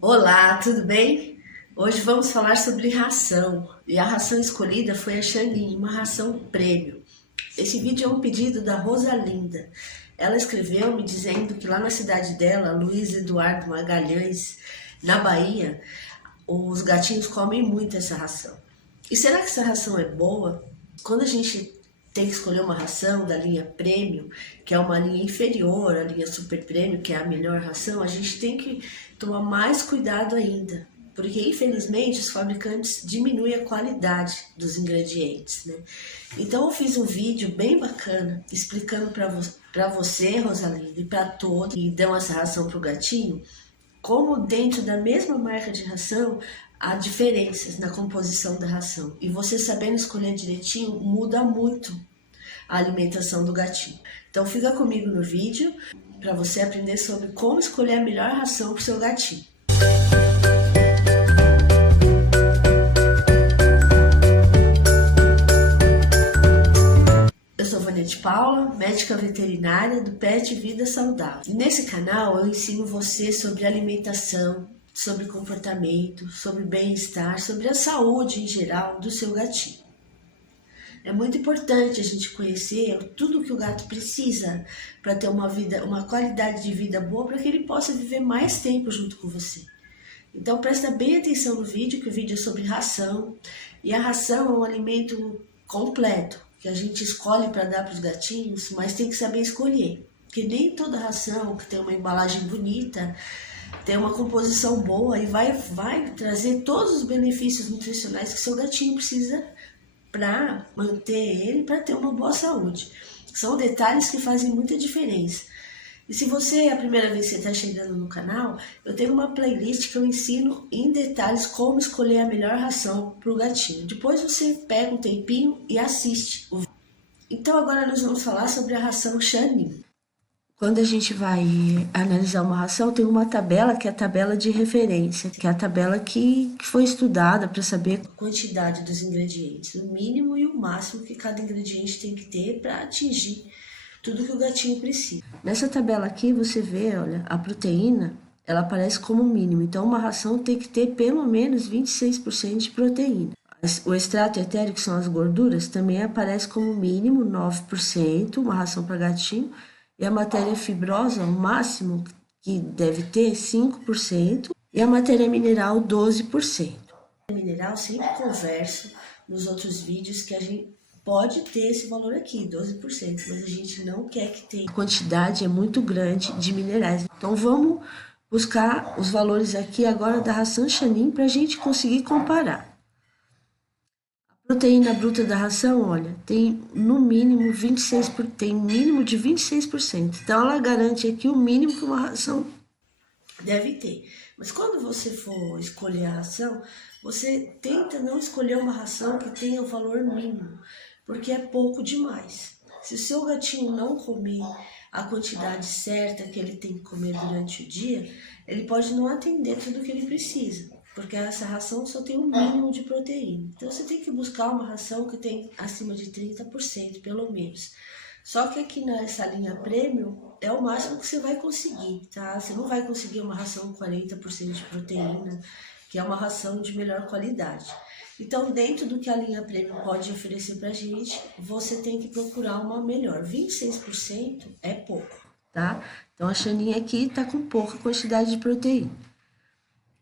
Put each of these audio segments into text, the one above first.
Olá, tudo bem? Hoje vamos falar sobre ração. E a ração escolhida foi a Xanin, uma ração prêmio. Esse vídeo é um pedido da Rosalinda. Ela escreveu me dizendo que lá na cidade dela, Luiz Eduardo Magalhães, na Bahia, os gatinhos comem muito essa ração. E será que essa ração é boa? Quando a gente tem que escolher uma ração da linha Premium, que é uma linha inferior à linha Super Premium, que é a melhor ração, a gente tem que tomar mais cuidado ainda, porque infelizmente os fabricantes diminuem a qualidade dos ingredientes, né? Então eu fiz um vídeo bem bacana explicando para você, Rosalinda, e para todos que dão essa ração para o gatinho, como dentro da mesma marca de ração há diferenças na composição da ração. E você sabendo escolher direitinho muda muito a alimentação do gatinho. Então fica comigo no vídeo para você aprender sobre como escolher a melhor ração para o seu gatinho. Eu sou Vânia de Paula, médica veterinária do Pet Vida Saudável. E nesse canal eu ensino você sobre alimentação, sobre comportamento, sobre bem-estar, sobre a saúde em geral do seu gatinho. É muito importante a gente conhecer tudo que o gato precisa para ter uma qualidade de vida boa, para que ele possa viver mais tempo junto com você. Então presta bem atenção no vídeo, que o vídeo é sobre ração. E a ração é um alimento completo, que a gente escolhe para dar para os gatinhos, mas tem que saber escolher. Porque nem toda ração que tem uma embalagem bonita tem uma composição boa e vai trazer todos os benefícios nutricionais que seu gatinho precisa para manter ele, para ter uma boa saúde. São detalhes que fazem muita diferença. E se você é a primeira vez que você está chegando no canal, eu tenho uma playlist que eu ensino em detalhes como escolher a melhor ração para o gatinho. Depois você pega um tempinho e assiste o vídeo. Então agora nós vamos falar sobre a ração Xanin. Quando a gente vai analisar uma ração, tem uma tabela que é a tabela de referência, que é a tabela que foi estudada para saber a quantidade dos ingredientes, o mínimo e o máximo que cada ingrediente tem que ter para atingir tudo que o gatinho precisa. Nessa tabela aqui você vê, olha, a proteína, ela aparece como mínimo, então uma ração tem que ter pelo menos 26% de proteína. O extrato etérico, que são as gorduras, também aparece como mínimo 9%, uma ração para gatinho. E a matéria fibrosa, o máximo que deve ter, 5%, e a matéria mineral, 12%. A mineral, sempre converso nos outros vídeos que a gente pode ter esse valor aqui, 12%, mas a gente não quer que tenha. A quantidade é muito grande de minerais. Então vamos buscar os valores aqui agora da ração Xanin para a gente conseguir comparar. Proteína bruta da ração, olha, tem no mínimo 26%, tem um mínimo de 26%. Então ela garante aqui o mínimo que uma ração deve ter. Mas quando você for escolher a ração, você tenta não escolher uma ração que tenha o valor mínimo, porque é pouco demais. Se o seu gatinho não comer a quantidade certa que ele tem que comer durante o dia, ele pode não atender tudo que ele precisa, porque essa ração só tem um mínimo de proteína. Então você tem que buscar uma ração que tem acima de 30%, pelo menos. Só que aqui nessa linha Premium é o máximo que você vai conseguir, tá? Você não vai conseguir uma ração com 40% de proteína, que é uma ração de melhor qualidade. Então, dentro do que a linha Premium pode oferecer pra gente, você tem que procurar uma melhor. 26% é pouco, tá? Então, a Xanin aqui tá com pouca quantidade de proteína.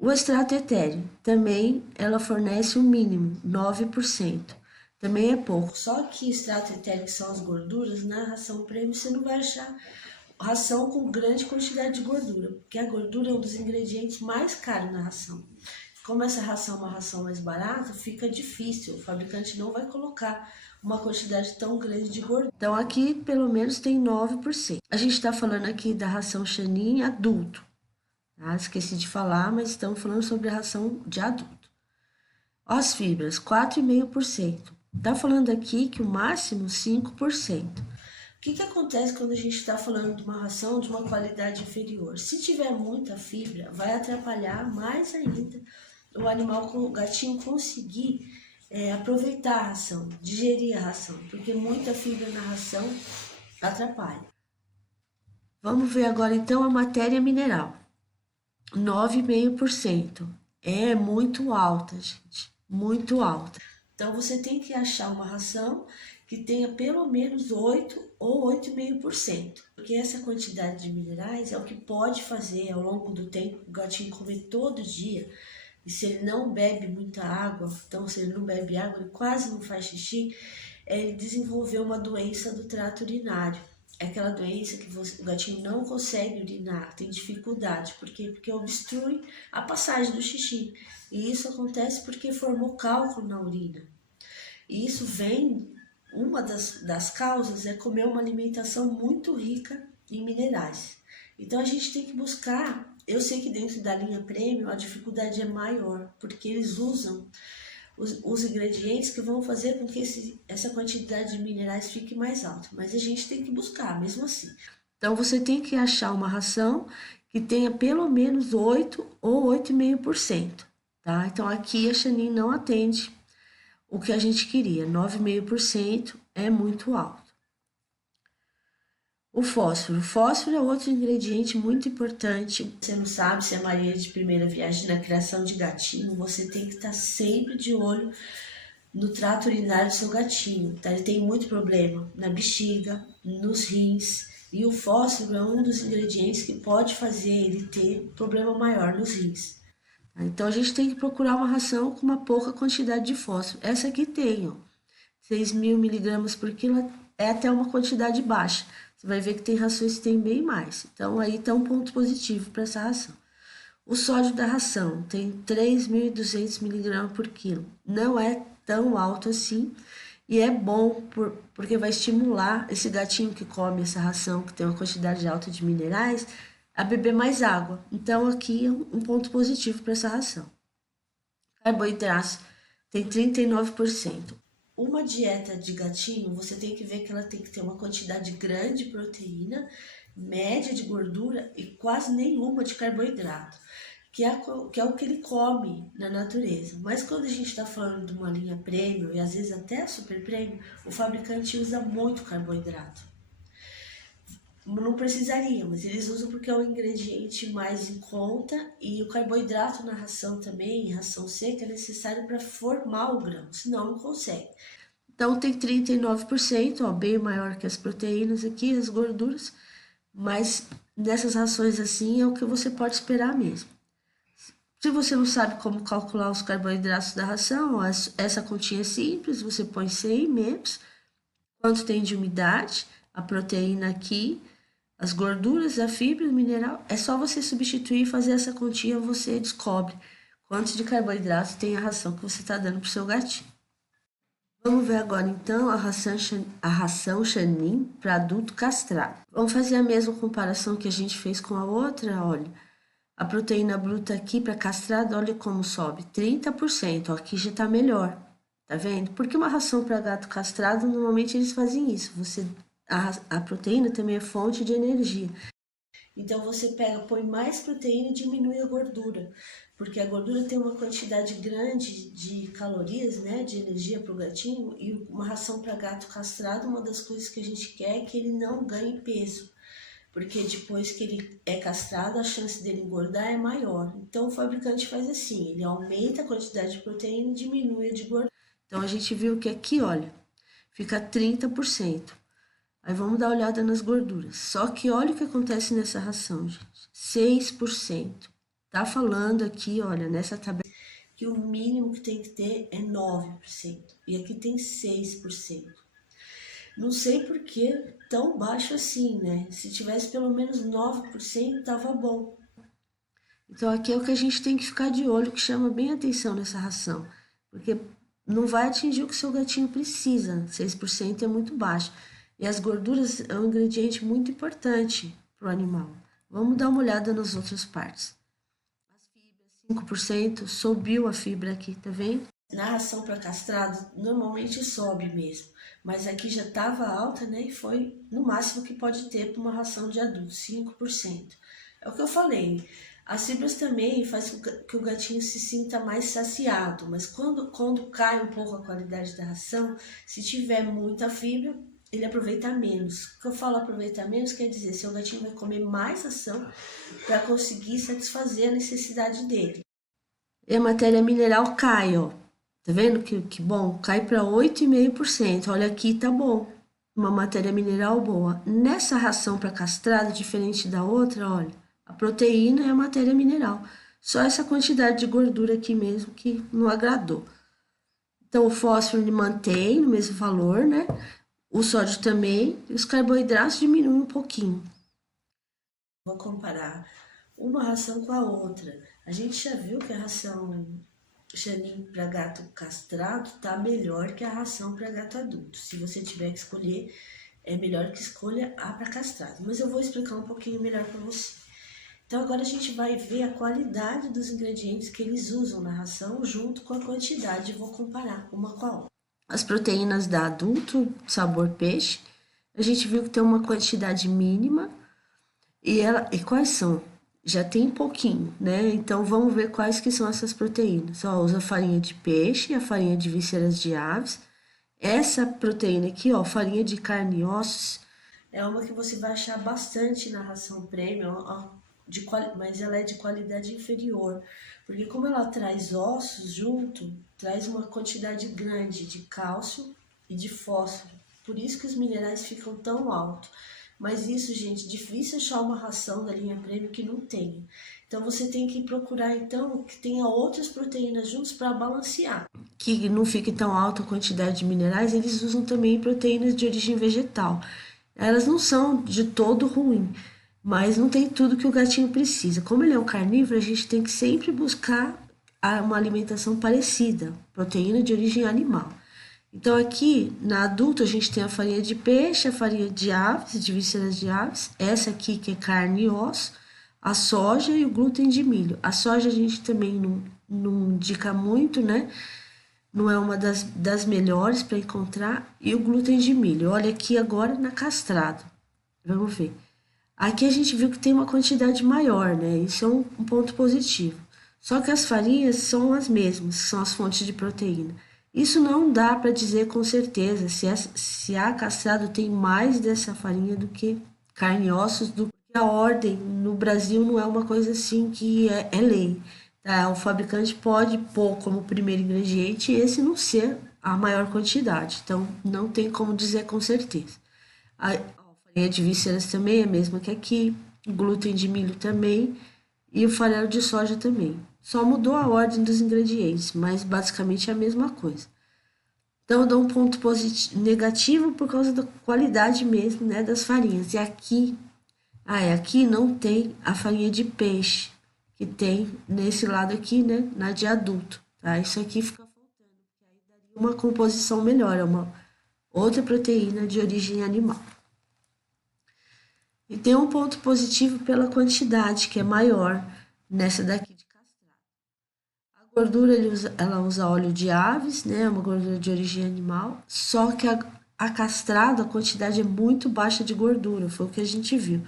O extrato etéreo, também ela fornece o mínimo, 9%. Também é pouco. Só que extrato etéreo, que são as gorduras, na ração Premium você não vai achar ração com grande quantidade de gordura, porque a gordura é um dos ingredientes mais caros na ração. Como essa ração é uma ração mais barata, fica difícil, o fabricante não vai colocar uma quantidade tão grande de gordura. Então aqui pelo menos tem 9%. A gente está falando aqui da ração Xanin adulto. Tá? Esqueci de falar, mas estamos falando sobre a ração de adulto. As fibras, 4,5%. Está falando aqui que o máximo 5%. O que acontece quando a gente está falando de uma ração de uma qualidade inferior? Se tiver muita fibra, vai atrapalhar mais ainda o animal, o gatinho conseguir aproveitar a ração, digerir a ração, porque muita fibra na ração atrapalha. Vamos ver agora então a matéria mineral. 9,5%. É muito alta, gente, muito alta. Então você tem que achar uma ração que tenha pelo menos 8 ou 8,5%, porque essa quantidade de minerais é o que pode fazer ao longo do tempo o gatinho comer todo dia. E se ele não bebe muita água, então se ele não bebe água, ele quase não faz xixi, ele desenvolveu uma doença do trato urinário. É aquela doença que o gatinho não consegue urinar, tem dificuldade. Por quê? Porque obstrui a passagem do xixi. E isso acontece porque formou cálculo na urina. E isso vem, uma das causas é comer uma alimentação muito rica em minerais. Então a gente tem que buscar, eu sei que dentro da linha premium a dificuldade é maior, porque eles usam os ingredientes que vão fazer com que essa quantidade de minerais fique mais alta, mas a gente tem que buscar mesmo assim. Então você tem que achar uma ração que tenha pelo menos 8 ou 8,5%, tá? Então aqui a Chanin não atende o que a gente queria, 9,5% é muito alto. O fósforo é outro ingrediente muito importante. Você não sabe se é Maria de primeira viagem na criação de gatinho, você tem que estar sempre de olho no trato urinário do seu gatinho, tá? Ele tem muito problema na bexiga, nos rins, e o fósforo é um dos ingredientes que pode fazer ele ter problema maior nos rins. Então a gente tem que procurar uma ração com uma pouca quantidade de fósforo. Essa aqui tem, ó, 6.000 miligramas por quilo, é até uma quantidade baixa. Você vai ver que tem rações que tem bem mais. Então aí está um ponto positivo para essa ração. O sódio da ração tem 3.200 miligramas por quilo. Não é tão alto assim e é bom porque vai estimular esse gatinho que come essa ração, que tem uma quantidade alta de minerais, a beber mais água. Então aqui é um ponto positivo para essa ração. Carboidratos tem 39%. Uma dieta de gatinho, você tem que ver que ela tem que ter uma quantidade grande de proteína, média de gordura e quase nenhuma de carboidrato, que é o que ele come na natureza. Mas quando a gente está falando de uma linha premium e às vezes até super premium, o fabricante usa muito carboidrato. Não precisaria, mas eles usam porque é o ingrediente mais em conta e o carboidrato na ração também, em ração seca, é necessário para formar o grão, senão não consegue. Então tem 39%, ó, bem maior que as proteínas aqui, as gorduras, mas nessas rações assim é o que você pode esperar mesmo. Se você não sabe como calcular os carboidratos da ração, essa continha é simples, você põe 100 menos, quanto tem de umidade, a proteína aqui, as gorduras, a fibra, o mineral, é só você substituir e fazer essa continha, você descobre quanto de carboidrato tem a ração que você está dando para o seu gatinho. Vamos ver agora então a ração Chanin para adulto castrado. Vamos fazer a mesma comparação que a gente fez com a outra, olha. A proteína bruta aqui para castrado, olha como sobe, 30%, ó, aqui já está melhor, tá vendo? Porque uma ração para gato castrado, normalmente eles fazem isso, a proteína também é fonte de energia. Então você põe mais proteína e diminui a gordura, porque a gordura tem uma quantidade grande de calorias, né, de energia para o gatinho, e uma ração para gato castrado, uma das coisas que a gente quer é que ele não ganhe peso, porque depois que ele é castrado, a chance dele engordar é maior. Então o fabricante faz assim, ele aumenta a quantidade de proteína e diminui a de gordura. Então a gente viu que aqui, olha, fica 30%. Aí vamos dar uma olhada nas gorduras. Só que olha o que acontece nessa ração, gente. 6%. Tá falando aqui, olha, nessa tabela, que o mínimo que tem que ter é 9%. E aqui tem 6%. Não sei por que tão baixo assim, né? Se tivesse pelo menos 9%, tava bom. Então aqui é o que a gente tem que ficar de olho, que chama bem atenção nessa ração. Porque não vai atingir o que seu gatinho precisa. 6% é muito baixo. E as gorduras é um ingrediente muito importante para o animal. Vamos dar uma olhada nas outras partes. As fibras, 5%, subiu a fibra aqui, tá vendo? Na ração para castrado, normalmente sobe mesmo. Mas aqui já estava alta, né? E foi no máximo que pode ter para uma ração de adulto, 5%. É o que eu falei. As fibras também fazem com que o gatinho se sinta mais saciado, mas quando cai um pouco a qualidade da ração, se tiver muita fibra, ele aproveita menos. O que eu falo aproveitar menos quer dizer, seu gatinho vai comer mais ração para conseguir satisfazer a necessidade dele. E a matéria mineral cai, ó. Tá vendo que bom? Cai para 8,5%. Olha aqui, tá bom. Uma matéria mineral boa. Nessa ração para castrado, diferente da outra, olha, a proteína é a matéria mineral. Só essa quantidade de gordura aqui mesmo que não agradou. Então, o fósforo ele mantém no mesmo valor, né? O sódio também, e os carboidratos diminuem um pouquinho. Vou comparar uma ração com a outra. A gente já viu que a ração Chanin para gato castrado tá melhor que a ração para gato adulto. Se você tiver que escolher, é melhor que escolha a para castrado. Mas eu vou explicar um pouquinho melhor para você. Então agora a gente vai ver a qualidade dos ingredientes que eles usam na ração junto com a quantidade. Vou comparar uma com a outra. As proteínas da adulto, sabor peixe, a gente viu que tem uma quantidade mínima e quais são? Já tem pouquinho, né? Então vamos ver quais que são essas proteínas. Ó, usa farinha de peixe, a farinha de vísceras de aves. Essa proteína aqui, ó, farinha de carne e ossos, é uma que você vai achar bastante na ração premium, ó, mas ela é de qualidade inferior, porque como ela traz ossos junto, traz uma quantidade grande de cálcio e de fósforo. Por isso que os minerais ficam tão altos. Mas isso, gente, difícil achar uma ração da linha Premium que não tenha. Então você tem que procurar então que tenha outras proteínas juntos para balancear. Que não fique tão alta a quantidade de minerais, eles usam também proteínas de origem vegetal. Elas não são de todo ruim, mas não tem tudo que o gatinho precisa. Como ele é um carnívoro, a gente tem que sempre buscar uma alimentação parecida, proteína de origem animal. Então aqui na adulta a gente tem a farinha de peixe, a farinha de aves, de vísceras de aves, essa aqui que é carne e osso, a soja e o glúten de milho. A soja a gente também não indica muito, né? Não é uma das melhores para encontrar. E o glúten de milho. Olha aqui agora na castrado. Vamos ver. Aqui a gente viu que tem uma quantidade maior, né? Isso é um ponto positivo. Só que as farinhas são as mesmas, são as fontes de proteína. Isso não dá para dizer com certeza se a castrado tem mais dessa farinha do que carne e ossos, do que a ordem no Brasil não é uma coisa assim que é lei. Tá? O fabricante pode pôr como primeiro ingrediente esse não ser a maior quantidade. Então, não tem como dizer com certeza. A farinha de vísceras também é a mesma que aqui, o glúten de milho também e o farelo de soja também. Só mudou a ordem dos ingredientes, mas basicamente é a mesma coisa. Então, eu dou um ponto negativo por causa da qualidade mesmo, né, das farinhas. E aqui não tem a farinha de peixe, que tem nesse lado aqui, né, na de adulto, tá? Isso aqui fica faltando, porque aí daria uma composição melhor, é uma outra proteína de origem animal. E tem um ponto positivo pela quantidade, que é maior nessa daqui de castrado. A gordura ela usa óleo de aves, né? Uma gordura de origem animal, só que a castrado a quantidade é muito baixa de gordura, foi o que a gente viu.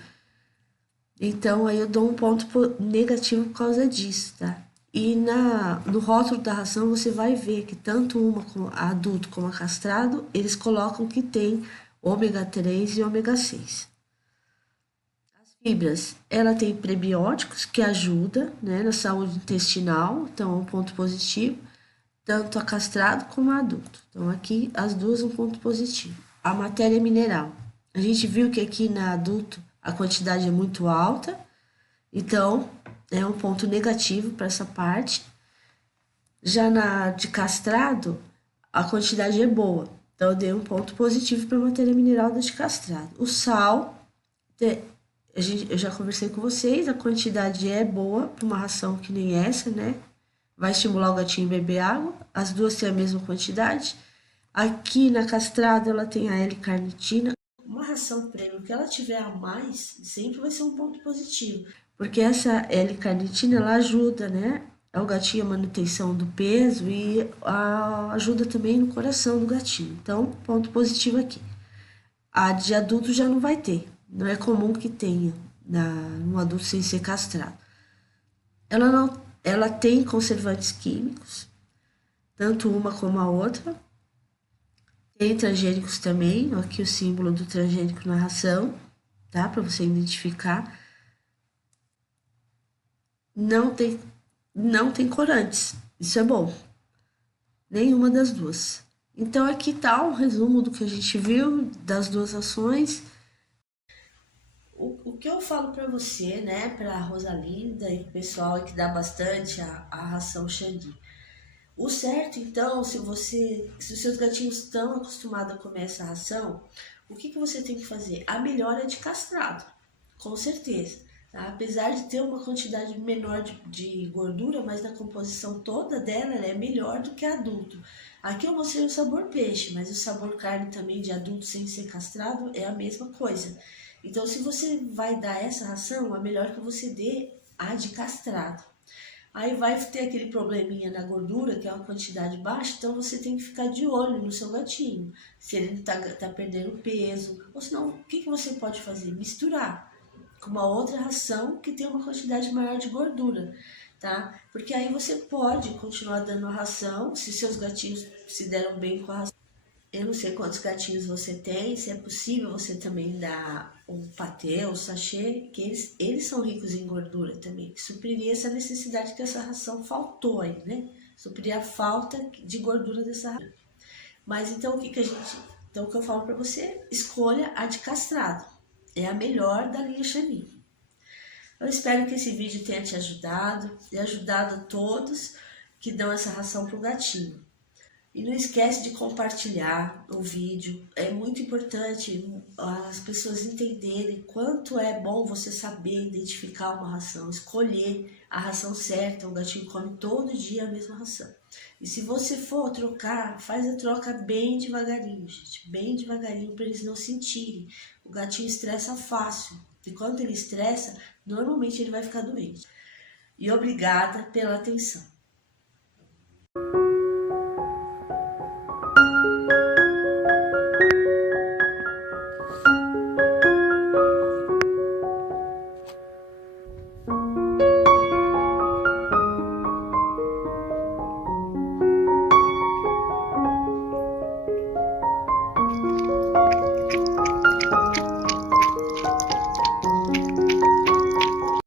Então aí eu dou um ponto negativo por causa disso, tá? E no rótulo da ração você vai ver que tanto uma com a adulto como a castrado, eles colocam que tem ômega 3 e ômega 6. Fibras, ela tem prebióticos que ajuda, né, na saúde intestinal, então é um ponto positivo, tanto a castrado como a adulto. Então aqui as duas um ponto positivo. A matéria mineral, a gente viu que aqui na adulto a quantidade é muito alta, então é um ponto negativo para essa parte. Já na de castrado, a quantidade é boa, então eu dei um ponto positivo para a matéria mineral da de castrado. O sal, eu já conversei com vocês, a quantidade é boa para uma ração que nem essa, né? Vai estimular o gatinho a beber água, as duas têm a mesma quantidade. Aqui na castrada ela tem a L-carnitina. Uma ração premium que ela tiver a mais, sempre vai ser um ponto positivo. Porque essa L-carnitina, ela ajuda, né? O gatinho a manutenção do peso e ajuda também no coração do gatinho. Então, ponto positivo aqui. A de adulto já não vai ter. Não é comum que tenha no adulto sem ser castrado. Ela tem conservantes químicos, tanto uma como a outra. Tem transgênicos também, aqui o símbolo do transgênico na ração, tá? Para você identificar. Não tem, não tem corantes, isso é bom. Nenhuma das duas. Então aqui tá um resumo do que a gente viu das duas ações. O que eu falo para você, né, para a Rosalinda e o pessoal que dá bastante a ração Xandi. O certo, então, se os seus gatinhos estão acostumados a comer essa ração, o que você tem que fazer? A melhor é de castrado, com certeza. Tá? Apesar de ter uma quantidade menor de gordura, mas na composição toda dela ela é melhor do que adulto. Aqui eu mostrei o sabor peixe, mas o sabor carne também de adulto sem ser castrado é a mesma coisa. Então, se você vai dar essa ração, é melhor que você dê a de castrado. Aí vai ter aquele probleminha na gordura, que é uma quantidade baixa, então você tem que ficar de olho no seu gatinho, se ele tá perdendo peso, ou senão, o que você pode fazer? Misturar com uma outra ração que tem uma quantidade maior de gordura, tá? Porque aí você pode continuar dando a ração, se seus gatinhos se deram bem com a ração. Eu não sei quantos gatinhos você tem, se é possível você também dar um patê ou sachê, que eles são ricos em gordura também, que supriria essa necessidade que essa ração faltou aí, né? Supriria a falta de gordura dessa ração. Mas então então o que eu falo para você, escolha a de castrado. É a melhor da linha Xani. Eu espero que esse vídeo tenha te ajudado e ajudado a todos que dão essa ração pro gatinho. E não esquece de compartilhar o vídeo, é muito importante as pessoas entenderem quanto é bom você saber identificar uma ração, escolher a ração certa. O gatinho come todo dia a mesma ração. E se você for trocar, faz a troca bem devagarinho, gente, bem devagarinho para eles não sentirem. O gatinho estressa fácil, e quando ele estressa, normalmente ele vai ficar doente. E obrigada pela atenção.